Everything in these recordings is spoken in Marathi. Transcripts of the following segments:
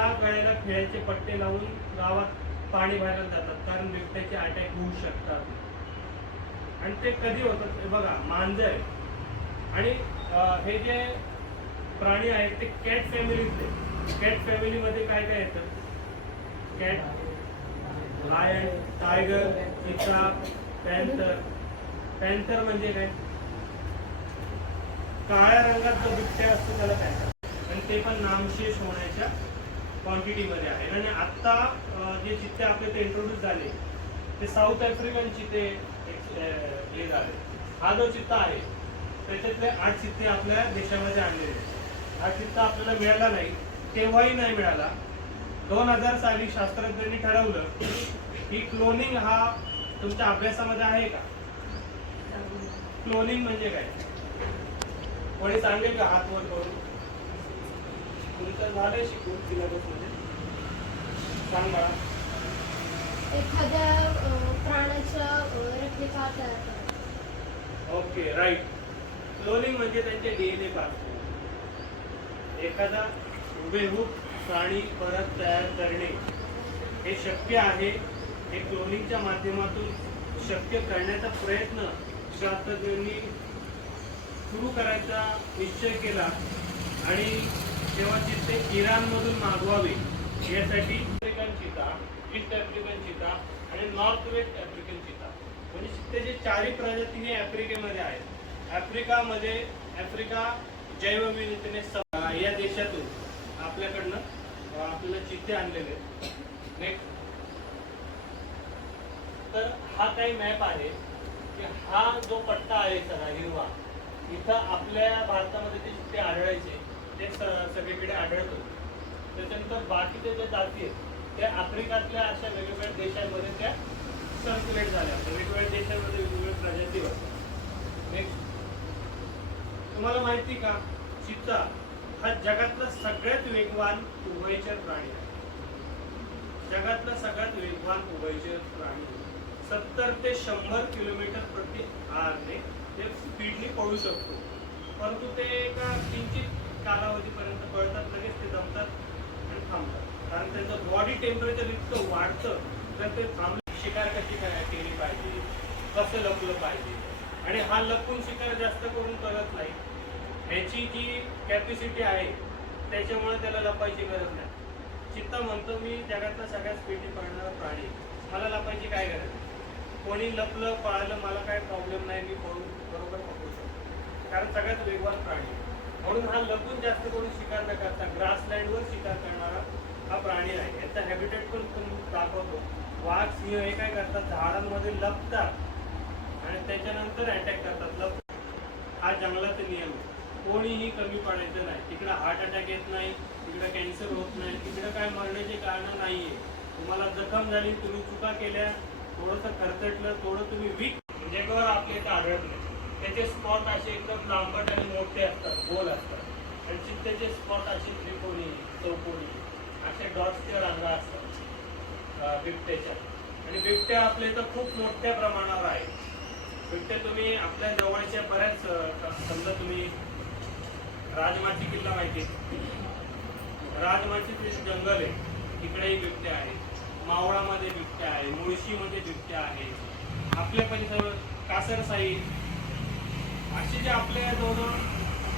त्या वेळेला खेळाचे पट्टे लावून गावात पाणी भरायला जातात, कारण बिबट्याचे अटॅक होऊ शकतात. आणि ते कधी होतात बघा, मांजर आणि हे जे प्राणी आहेत ते कॅट फॅमिलीतले. कॅट फॅमिलीमध्ये काय काय येतं? कॅट, लायन, टायगर, चिता, पॅन्थर. पॅन्थर म्हणजे काय? काळ्या रंगात जो बिबट्या असतो त्याला पॅन्थर. आणि ते पण नामशेष होण्याच्या क्वांटिटीमध्ये आहे. आणि आता जे चित्ते आपले ते इंट्रोड्यूस झाले ते साऊथ आफ्रिकन चित्ते हे झाले. हा जो चित्ता आहे त्याच्यातले 8 चित्ते आपल्या देशामध्ये आणलेले. हा चित्ता आपल्याला मिळाला नाही, तेव्हाही नाही मिळाला. 2000 साली शास्त्रज्ञांनी ठरवलं की क्लोनिंग हा तुमच्या अभ्यासामध्ये आहे का? क्लोनिंग म्हणजे काय? कोणी सांगेल का हात वर करून? तुमचं झालंय शिकून सिलेबस मध्ये? सांग मला. एखाद्या प्राण्याच्या रेप्लिका तयार करणे. Okay, right. क्लोनिंग म्हणजे त्यांचे डीएनए पासून एखादा हुबेहूब प्राणी परत तयार करणे हे शक्य आहे. हे क्लोनिंगच्या माध्यमातून शक्य करण्याचा प्रयत्न शास्त्रज्ञांनी सुरू करायचा निश्चय केला. आणि तेव्हा ते इराणमधून मागवावे यासाठी आफ्रिकन चिता, ईस्ट आफ्रिकन चिता आणि नॉर्थ वेस्ट आफ्रिकन चिता, म्हणजे चित्तेचे 4 प्रजाती हे आफ्रिकेमध्ये आहेत. आफ्रिका जैवविविधतेने या देशातून आपल्याला चित्ते आणलेले. नेक्स्ट. तर हा काही मॅप आहे की हा जो पट्टा आहे सगळा हिरवा, इथं आपल्या भारतामध्ये जे चित्ते आढळायचे ते सगळीकडे आढळतो. त्याच्यानंतर बाकीच्या ज्या जाती आहेत त्या आफ्रिकातल्या अशा वेगवेगळ्या देशांमध्ये त्या सर्क्युलेट झाल्या. वेगवेगळ्या देशांमध्ये वेगवेगळ्या प्रजाती होत्या. नेक्स्ट. तुम्हाला माहिती का, चित्ता हा जगातला सगळ्यात वेगवान उभयचर प्राणी आहे. जगातला सगळ्यात वेगवान उभयचर प्राणी 70 ते 100 किलोमीटर प्रति आरने ते स्पीडने पळू शकतो. परंतु ते एका किंचित कालावधीपर्यंत पळतात, लगेच ते जमतात आणि थांबतात. कारण त्यांचं बॉडी टेम्परेचर इतकं वाढतं तर ते थांबले. शिकार कशी केली पाहिजे, कसं लपलं पाहिजे. आणि हा लपून शिकार जास्त करून करत नाही. ह्याची जी कॅपॅसिटी आहे त्याच्यामुळे त्याला लपायची गरज नाही. चित्ता म्हणतो मी जगातला सगळ्यात स्पीडने पळणारा प्राणी, मला लपायची काय गरज नाही. कोणी लपलं पळालं मला काय प्रॉब्लेम नाही, मी पळून बरोबर पकडू शकतो, कारण सगळ्यात वेगवान प्राणी. म्हणून हा लपून जास्त करून शिकार न करता ग्रासलँडवर शिकार करणारा हा प्राणी आहे. याचा हॅबिटेट पण तुम्ही दाखवतो. वाघ, सिंह हे काय करतात, झाडांमध्ये लपतात आणि त्याच्यानंतर अटॅक करतात. हा जंगलाचा नियम आहे. कोणीही कमी पडायचं नाही. तिकडे हार्ट अटॅक येत नाही, तिकडे कॅन्सर होत नाही, तिकडे काय मरण्याची कारण नाहीये. तुम्हाला जखम झाली, तुम्ही चुका केल्या, थोडंसं खरचटलं, थोडं तुम्ही वीक, जगावर आपल्या इथं आढळत नाही. त्याचे स्पॉट असे एकदम लांबट आणि मोठे असतात, गोल असतात. आणि चित्त्याचे स्पॉट असे त्रिकोणी, चौकोनी असे डॉट्सचे रंग असतात बिबट्याच्या. आणि बिबट्या आपल्या इथं खूप मोठ्या प्रमाणावर आहे. बिबट्या तुम्ही आपल्या जवळच्या बऱ्याच, समजा तुम्ही राजमाची किल्ला माहिती, राजमाची जे जंगल आहे तिकडेही बिबट्या आहे. मावळामध्ये बिबट्या आहे, मुळशीमध्ये बिबट्या आहे. आपल्या परिसरात कासरसाई असे जे आपल्या जवळ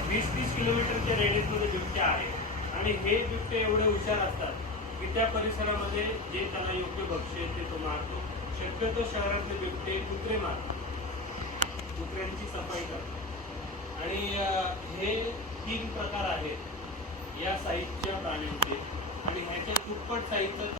20-30 किलोमीटरच्या रेडियसमध्ये बिबट्या आहे. आणि हे बिबटे एवढे हुशार असतात की त्या परिसरामध्ये जे त्याला योग्य भक्ष्य ते तो मारतो. शक्यतो शहरातले बिबटे कुत्रे मारतात, कुत्र्यांची सफाई करतात. आणि हे 3 प्रकार आहेत या साईजच्या प्राण्यांचे. आणि ह्याच्या दुप्पट साईजचं